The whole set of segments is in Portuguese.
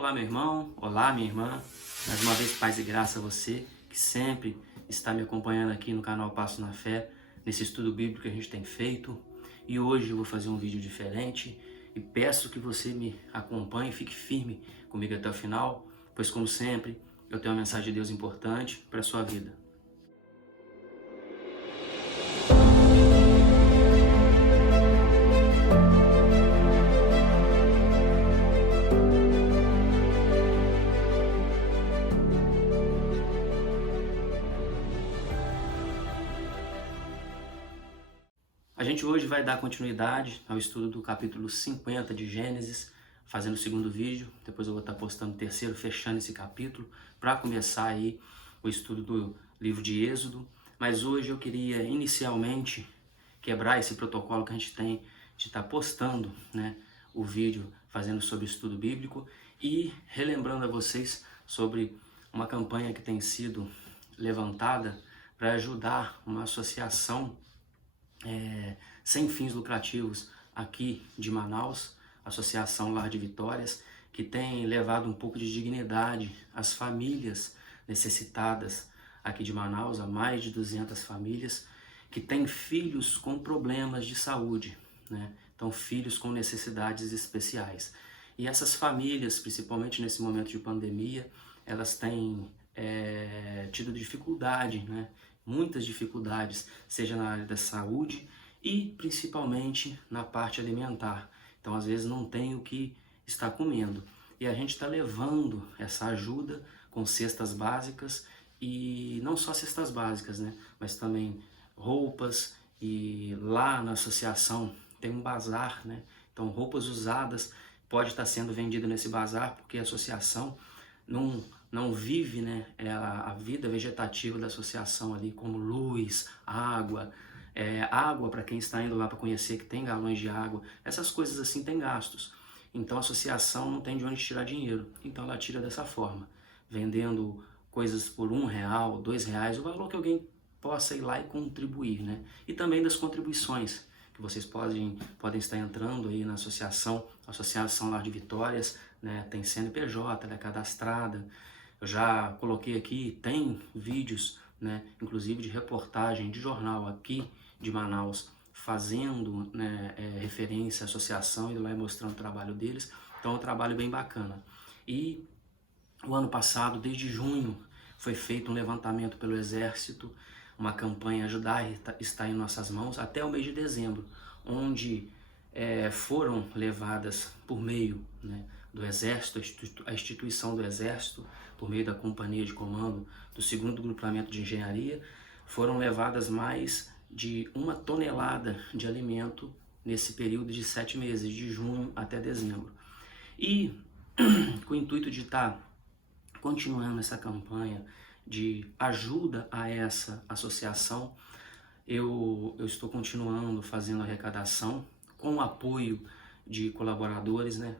Olá, meu irmão, olá, minha irmã. Mais uma vez, paz e graça a você que sempre está me acompanhando aqui no canal Passo na Fé, nesse estudo bíblico que a gente tem feito. E hoje eu vou fazer um vídeo diferente e peço que você me acompanhe, fique firme comigo até o final, pois como sempre, eu tenho uma mensagem de Deus importante para a sua vida. A gente hoje vai dar continuidade ao estudo do capítulo 50 de Gênesis, fazendo o segundo vídeo. Depois eu vou estar postando o terceiro, fechando esse capítulo, para começar aí o estudo do livro de Êxodo. Mas hoje eu queria inicialmente quebrar esse protocolo que a gente tem de estar postando, né, o vídeo fazendo sobre o estudo bíblico e relembrando a vocês sobre uma campanha que tem sido levantada para ajudar uma associação sem fins lucrativos aqui de Manaus, Associação Lar de Vitórias, que tem levado um pouco de dignidade às famílias necessitadas aqui de Manaus, a mais de 200 famílias que têm filhos com problemas de saúde, né? Então, filhos com necessidades especiais. E essas famílias, principalmente nesse momento de pandemia, elas têm tido dificuldade, né? Muitas dificuldades, seja na área da saúde e principalmente na parte alimentar. Então, às vezes, não tem o que está comendo. E a gente está levando essa ajuda com cestas básicas e não só cestas básicas, né? Mas também roupas, e lá na associação tem um bazar, né? Então, roupas usadas pode estar sendo vendida nesse bazar porque a associação não vive, né, a vida vegetativa da associação ali, como luz, água, água para quem está indo lá para conhecer, que tem galões de água, essas coisas assim tem gastos. Então a associação não tem de onde tirar dinheiro, então ela tira dessa forma, vendendo coisas por R$1, R$2, o valor que alguém possa ir lá e contribuir, né? E também das contribuições que vocês podem estar entrando aí na Associação Lar de Vitórias, né? Tem CNPJ, ela é cadastrada. Eu já coloquei aqui, tem vídeos, né, inclusive de reportagem de jornal aqui de Manaus, fazendo, né, referência à associação e lá mostrando o trabalho deles. Então é um trabalho bem bacana. E o ano passado, desde junho, foi feito um levantamento pelo Exército, uma campanha Ajudar está em nossas mãos, até o mês de dezembro, onde foram levadas por meio, né, do Exército, a instituição do Exército, por meio da Companhia de Comando do 2º Grupamento de Engenharia, foram levadas mais de 1 tonelada de alimento nesse período de 7 meses, de junho até dezembro. E com o intuito de estar continuando essa campanha de ajuda a essa associação, eu estou continuando fazendo arrecadação com o apoio de colaboradores, né?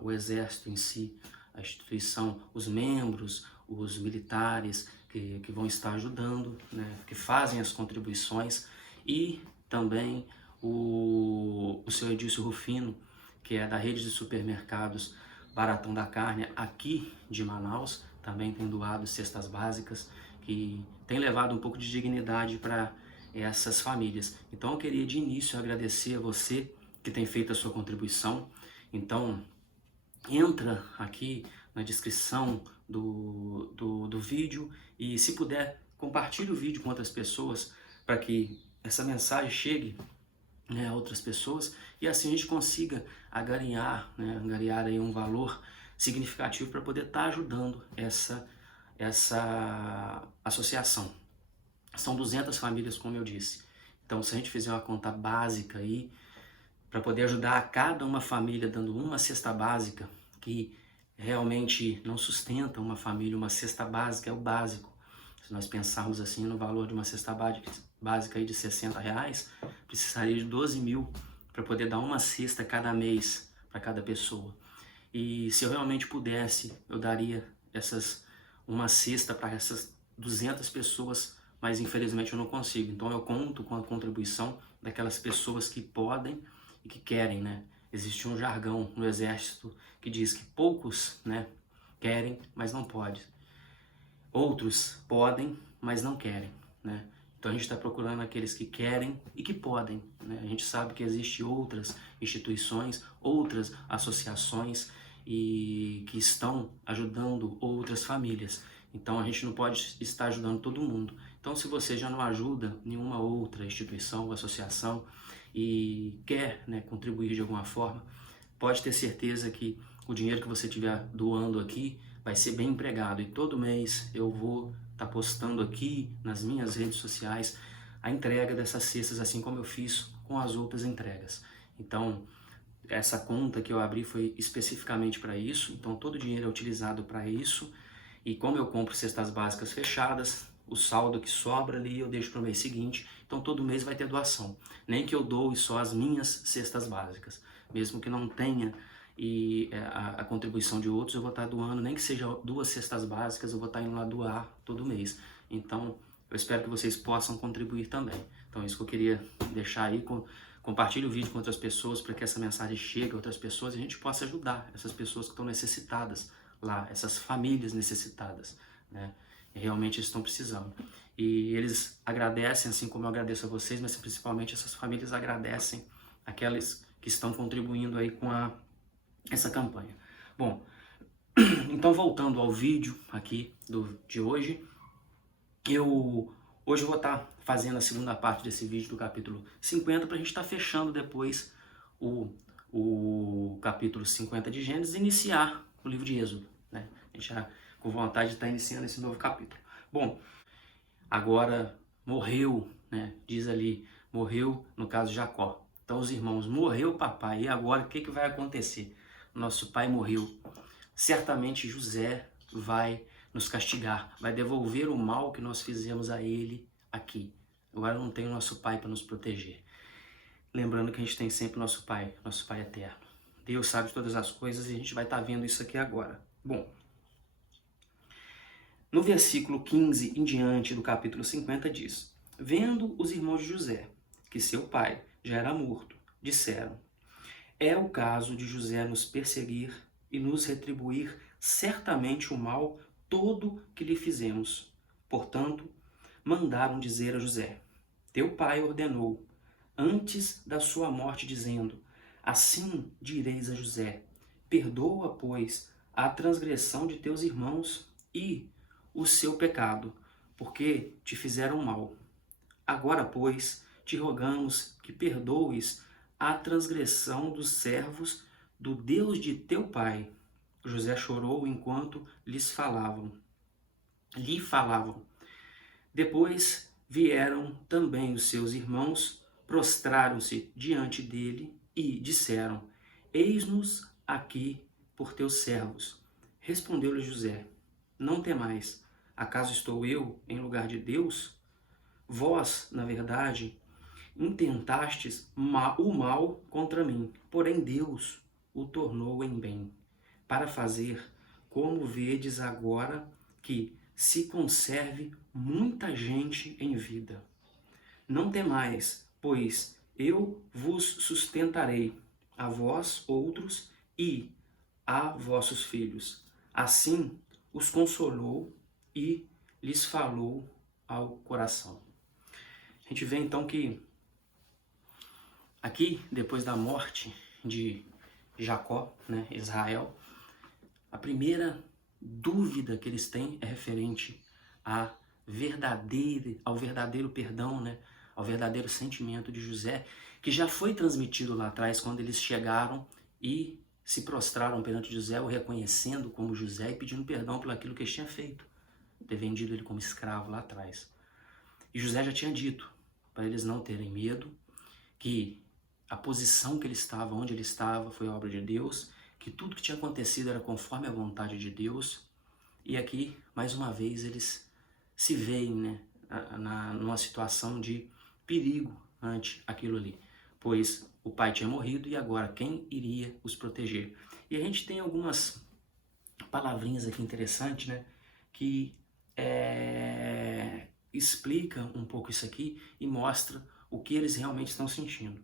O Exército em si, a instituição, os membros, os militares que vão estar ajudando, né? Que fazem as contribuições, e também o seu Edilson Rufino, que é da rede de supermercados Baratão da Carne aqui de Manaus, também tem doado cestas básicas, que tem levado um pouco de dignidade para essas famílias. Então eu queria de início agradecer a você que tem feito a sua contribuição. Então entra aqui na descrição do vídeo e, se puder, compartilhe o vídeo com outras pessoas para que essa mensagem chegue, né, a outras pessoas, e assim a gente consiga angariar aí um valor significativo para poder estar ajudando essa associação. São 200 famílias, como eu disse. Então, se a gente fizer uma conta básica aí, para poder ajudar a cada uma família dando uma cesta básica, que realmente não sustenta uma família, uma cesta básica é o básico. Se nós pensarmos assim no valor de uma cesta básica aí de R$60, precisaria de 12 mil para poder dar uma cesta cada mês para cada pessoa. E se eu realmente pudesse, eu daria uma cesta para essas 200 pessoas, mas infelizmente eu não consigo. Então eu conto com a contribuição daquelas pessoas que podem e que querem, né, Existe um jargão no exército que diz que poucos, né, querem, mas não podem. Outros podem, mas não querem, né? Então a gente está procurando aqueles que querem e que podem, né? A gente sabe que existem outras instituições, outras associações e que estão ajudando outras famílias. Então a gente não pode estar ajudando todo mundo. Então se você já não ajuda nenhuma outra instituição ou associação e quer, né, contribuir de alguma forma, pode ter certeza que o dinheiro que você estiver doando aqui vai ser bem empregado. E todo mês eu vou estar postando aqui nas minhas redes sociais a entrega dessas cestas, assim como eu fiz com as outras entregas. Então, essa conta que eu abri foi especificamente para isso, então todo o dinheiro é utilizado para isso. E como eu compro cestas básicas fechadas, o saldo que sobra ali eu deixo para o mês seguinte, então todo mês vai ter doação. Nem que eu doe só as minhas cestas básicas, mesmo que não tenha a contribuição de outros, eu vou estar doando, nem que seja 2 cestas básicas, eu vou estar indo lá doar todo mês. Então, eu espero que vocês possam contribuir também. Então, isso que eu queria deixar aí, compartilhe o vídeo com outras pessoas, para que essa mensagem chegue a outras pessoas e a gente possa ajudar essas pessoas que estão necessitadas lá, essas famílias necessitadas, né? E realmente estão precisando. E eles agradecem, assim como eu agradeço a vocês, mas principalmente essas famílias agradecem aquelas que estão contribuindo aí com essa campanha. Bom, então voltando ao vídeo aqui de hoje, hoje eu vou estar fazendo a segunda parte desse vídeo do capítulo 50 para a gente estar fechando depois o capítulo 50 de Gênesis e iniciar o livro de Êxodo, né? A gente já com vontade de estar iniciando esse novo capítulo. Bom, agora morreu, né? Diz ali, morreu no caso Jacó. Então os irmãos, morreu o papai, e agora o que vai acontecer? Nosso pai morreu. Certamente José vai nos castigar, vai devolver o mal que nós fizemos a ele aqui. Agora não tem o nosso pai para nos proteger. Lembrando que a gente tem sempre o nosso pai eterno. Deus sabe de todas as coisas e a gente vai estar vendo isso aqui agora. Bom, no versículo 15 em diante do capítulo 50 diz: Vendo os irmãos de José que seu pai já era morto, disseram: É o caso de José nos perseguir e nos retribuir certamente o mal todo que lhe fizemos. Portanto, mandaram dizer a José: Teu pai ordenou, antes da sua morte, dizendo: Assim direis a José: Perdoa, pois, a transgressão de teus irmãos e o seu pecado, porque te fizeram mal. Agora, pois, te rogamos que perdoes a transgressão dos servos do Deus de teu pai. José chorou enquanto lhe falavam. Depois vieram também os seus irmãos, prostraram-se diante dele e disseram: Eis-nos aqui por teus servos. Respondeu-lhe José: Não temais, acaso estou eu em lugar de Deus? Vós, na verdade, intentastes o mal contra mim, porém Deus o tornou em bem, para fazer, como vedes agora, que se conserve muita gente em vida. Não temais, pois eu vos sustentarei, a vós outros e a vossos filhos. Assim os consolou e lhes falou ao coração. A gente vê então que aqui, depois da morte de Jacó, né, Israel, a primeira dúvida que eles têm é referente ao verdadeiro perdão, né, ao verdadeiro sentimento de José, que já foi transmitido lá atrás quando eles chegaram e se prostraram perante José, o reconhecendo como José e pedindo perdão por aquilo que ele tinha feito, ter vendido ele como escravo lá atrás. E José já tinha dito para eles não terem medo, que a posição que ele estava, onde ele estava, foi obra de Deus, que tudo que tinha acontecido era conforme a vontade de Deus. E aqui, mais uma vez, eles se veem, né, numa situação de perigo ante aquilo ali, pois o pai tinha morrido e agora quem iria os proteger? E a gente tem algumas palavrinhas aqui interessantes, né, que explica um pouco isso aqui e mostra o que eles realmente estão sentindo.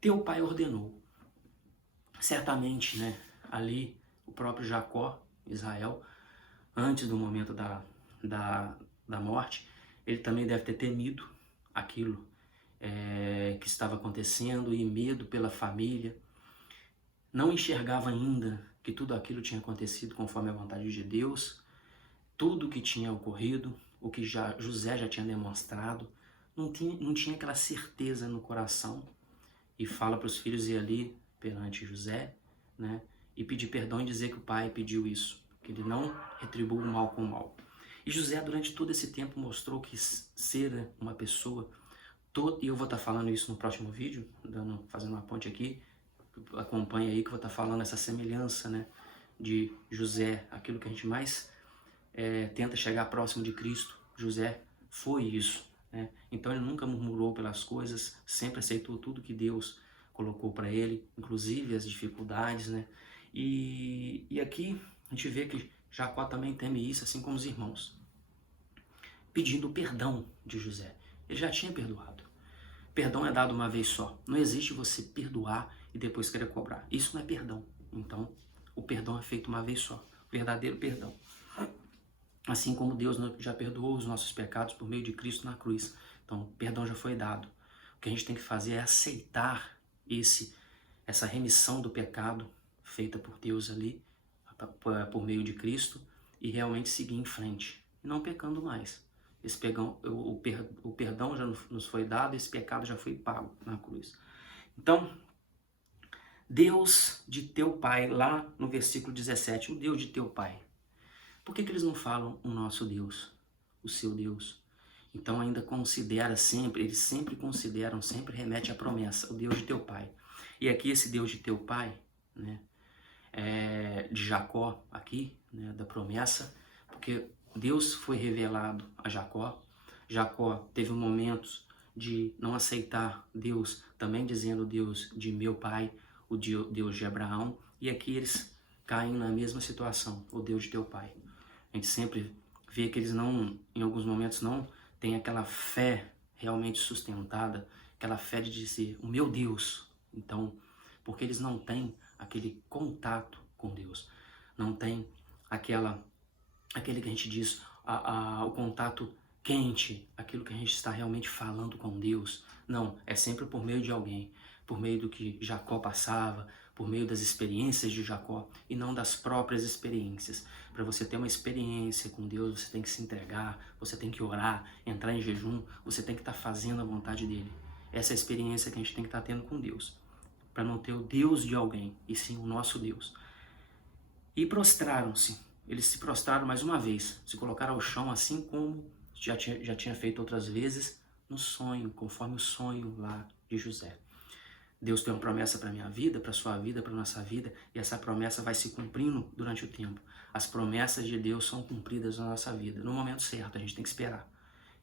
Teu pai ordenou. certamente, né, ali o próprio Jacó, Israel, antes do momento da morte, ele também deve ter temido aquilo que estava acontecendo e medo pela família. Não enxergava ainda que tudo aquilo tinha acontecido conforme a vontade de Deus, tudo que tinha ocorrido, o que José já tinha demonstrado, não tinha aquela certeza no coração, e fala para os filhos ir ali perante José, né, e pedir perdão e dizer que o pai pediu isso, que ele não retribuiu o mal com o mal. E José, durante todo esse tempo, mostrou que ser uma pessoa, e eu vou estar falando isso no próximo vídeo, fazendo uma ponte aqui, acompanha aí que eu vou estar falando essa semelhança, né, de José, aquilo que a gente mais tenta chegar próximo de Cristo. José foi isso, né? Então ele nunca murmurou pelas coisas, sempre aceitou tudo que Deus colocou para ele, inclusive as dificuldades, né? E aqui a gente vê que Jacó também teme isso, assim como os irmãos, pedindo perdão de José. Ele já tinha perdoado. Perdão é dado uma vez só. Não existe você perdoar e depois querer cobrar. Isso não é perdão. Então, o perdão é feito uma vez só. Verdadeiro perdão. Assim como Deus já perdoou os nossos pecados por meio de Cristo na cruz. Então, perdão já foi dado. O que a gente tem que fazer é aceitar essa remissão do pecado feita por Deus ali, por meio de Cristo, e realmente seguir em frente, não pecando mais. O perdão já nos foi dado, esse pecado já foi pago na cruz. Então, Deus de teu pai, lá no versículo 17, o Deus de teu pai. Por que eles não falam o nosso Deus, o seu Deus? Então ainda considera sempre, eles sempre consideram, sempre remete à promessa, o Deus de teu pai. E aqui esse Deus de teu pai, né, de Jacó aqui, né, da promessa, porque Deus foi revelado a Jacó. Jacó teve momentos de não aceitar Deus, também dizendo Deus de meu pai, o Deus de Abraão, e aqui eles caem na mesma situação, o Deus de teu pai. A gente sempre vê que eles não, em alguns momentos, não têm aquela fé realmente sustentada, aquela fé de dizer, o meu Deus. Então, porque eles não têm aquele contato com Deus, não tem aquele que a gente diz, o contato quente, aquilo que a gente está realmente falando com Deus. Não, é sempre por meio de alguém, por meio do que Jacó passava, por meio das experiências de Jacó e não das próprias experiências. Para você ter uma experiência com Deus, você tem que se entregar, você tem que orar, entrar em jejum, você tem que estar fazendo a vontade dele. Essa é a experiência que a gente tem que estar tendo com Deus, para não ter o Deus de alguém, e sim o nosso Deus. E prostraram-se, eles se prostraram mais uma vez, se colocaram ao chão, assim como já tinha feito outras vezes, no sonho, conforme o sonho lá de José. Deus tem uma promessa para a minha vida, para a sua vida, para a nossa vida, e essa promessa vai se cumprindo durante o tempo. As promessas de Deus são cumpridas na nossa vida, no momento certo, a gente tem que esperar.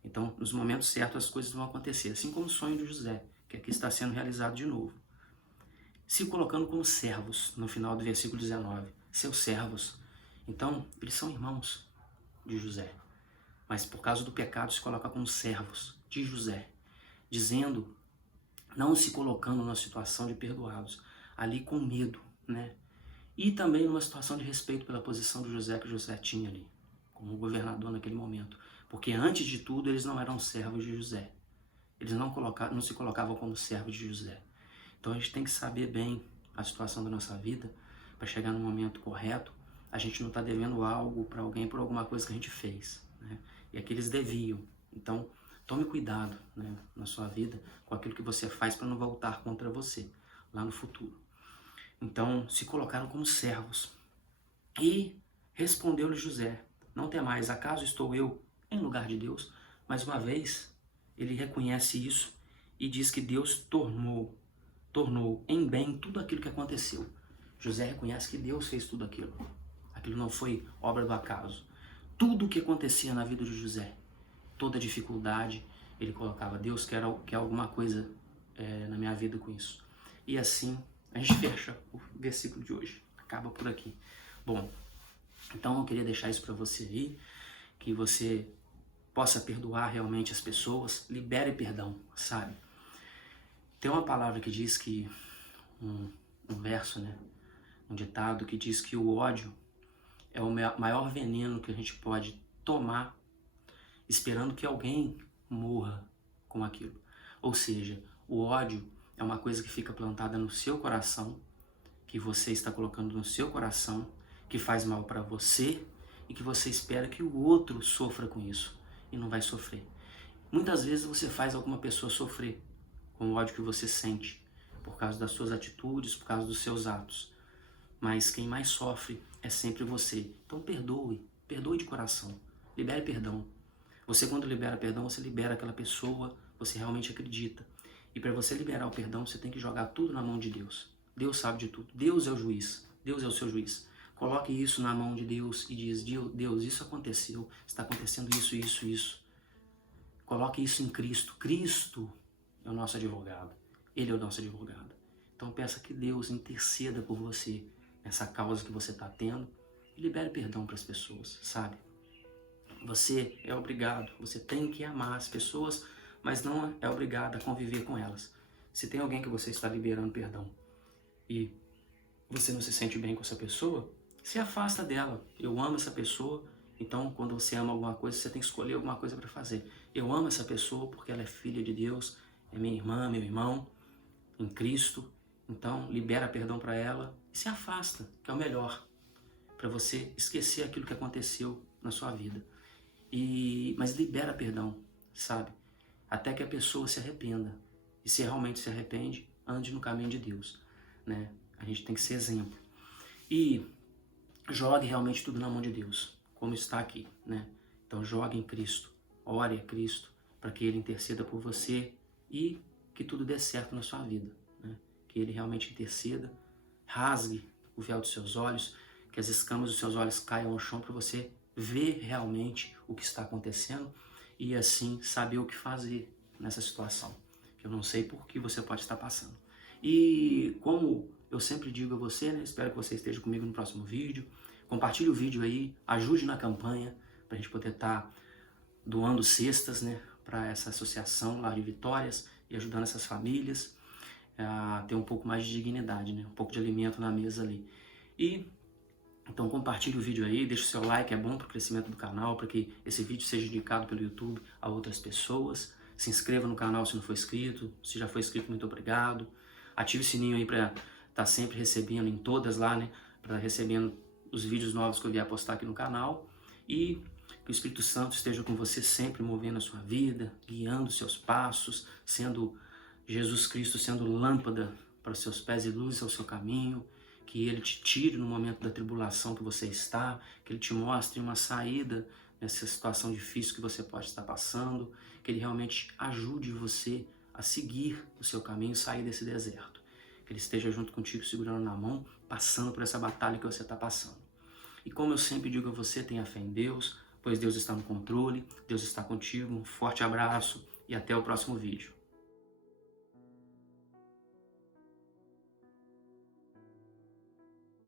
Então, nos momentos certos as coisas vão acontecer, assim como o sonho de José, que aqui está sendo realizado de novo. Se colocando como servos, no final do versículo 19, seus servos. Então, eles são irmãos de José, mas por causa do pecado se coloca como servos de José, dizendo, não se colocando numa situação de perdoados, ali com medo, né? E também numa situação de respeito pela posição de José, que José tinha ali, como governador naquele momento. Porque antes de tudo eles não eram servos de José. Eles não se colocavam como servos de José. Então a gente tem que saber bem a situação da nossa vida, para chegar no momento correto. A gente não está devendo algo para alguém por alguma coisa que a gente fez, né? E aqui eles deviam. Então, tome cuidado, né, na sua vida com aquilo que você faz para não voltar contra você lá no futuro. Então, se colocaram como servos. E respondeu-lhe José, não temais, acaso estou eu em lugar de Deus? Mais uma vez, ele reconhece isso e diz que Deus tornou em bem tudo aquilo que aconteceu. José reconhece que Deus fez tudo aquilo. Aquilo não foi obra do acaso. Tudo o que acontecia na vida de José, toda dificuldade, ele colocava, Deus quer alguma coisa na minha vida com isso. E assim, a gente fecha o versículo de hoje. Acaba por aqui. Bom, então eu queria deixar isso para você aí, que você possa perdoar realmente as pessoas, libere perdão, sabe? Tem uma palavra que diz que um verso, né? Um ditado que diz que o ódio é o maior veneno que a gente pode tomar esperando que alguém morra com aquilo. Ou seja, o ódio é uma coisa que fica plantada no seu coração, que você está colocando no seu coração, que faz mal para você e que você espera que o outro sofra com isso e não vai sofrer. Muitas vezes você faz alguma pessoa sofrer com o ódio que você sente por causa das suas atitudes, por causa dos seus atos. Mas quem mais sofre é sempre você. Então perdoe de coração, libere perdão. Você, quando libera perdão, você libera aquela pessoa, você realmente acredita. E para você liberar o perdão, você tem que jogar tudo na mão de Deus. Deus sabe de tudo. Deus é o juiz. Deus é o seu juiz. Coloque isso na mão de Deus e diz: Deus, isso aconteceu, está acontecendo isso, isso, isso. Coloque isso em Cristo. Cristo é o nosso advogado. Ele é o nosso advogado. Então peça que Deus interceda por você nessa causa que você está tendo e libere perdão para as pessoas, sabe? Você é obrigado, você tem que amar as pessoas, mas não é obrigado a conviver com elas. Se tem alguém que você está liberando perdão e você não se sente bem com essa pessoa, se afasta dela. Eu amo essa pessoa, então quando você ama alguma coisa, você tem que escolher alguma coisa para fazer. Eu amo essa pessoa porque ela é filha de Deus, é minha irmã, meu irmão, em Cristo. Então libera perdão para ela e se afasta, que é o melhor, para você esquecer aquilo que aconteceu na sua vida. Mas libera perdão, sabe? Até que a pessoa se arrependa. E se realmente se arrepende, ande no caminho de Deus, né? A gente tem que ser exemplo. E jogue realmente tudo na mão de Deus, como está aqui, né? Então jogue em Cristo, ore a Cristo, para que Ele interceda por você e que tudo dê certo na sua vida, né? Que Ele realmente interceda, rasgue o véu dos seus olhos, que as escamas dos seus olhos caiam ao chão para você ver realmente o que está acontecendo e assim saber o que fazer nessa situação, que eu não sei por que você pode estar passando. E como eu sempre digo a você, né, espero que você esteja comigo no próximo vídeo, compartilhe o vídeo aí, ajude na campanha para a gente poder estar doando cestas, né, para essa associação lá de Vitórias e ajudando essas famílias a ter um pouco mais de dignidade, né, um pouco de alimento na mesa ali. Então compartilhe o vídeo aí, deixe o seu like, é bom para o crescimento do canal, para que esse vídeo seja indicado pelo YouTube a outras pessoas. Se inscreva no canal se não for inscrito, se já foi inscrito, muito obrigado. Ative o sininho aí para estar sempre recebendo em todas lá, né? Para recebendo os vídeos novos que eu vier postar aqui no canal. E que o Espírito Santo esteja com você sempre, movendo a sua vida, guiando os seus passos, sendo Jesus Cristo sendo lâmpada para os seus pés e luz ao seu caminho. Que Ele te tire no momento da tribulação que você está, que Ele te mostre uma saída nessa situação difícil que você pode estar passando, que Ele realmente ajude você a seguir o seu caminho e sair desse deserto. Que Ele esteja junto contigo, segurando na mão, passando por essa batalha que você está passando. E como eu sempre digo a você, tenha fé em Deus, pois Deus está no controle, Deus está contigo. Um forte abraço e até o próximo vídeo.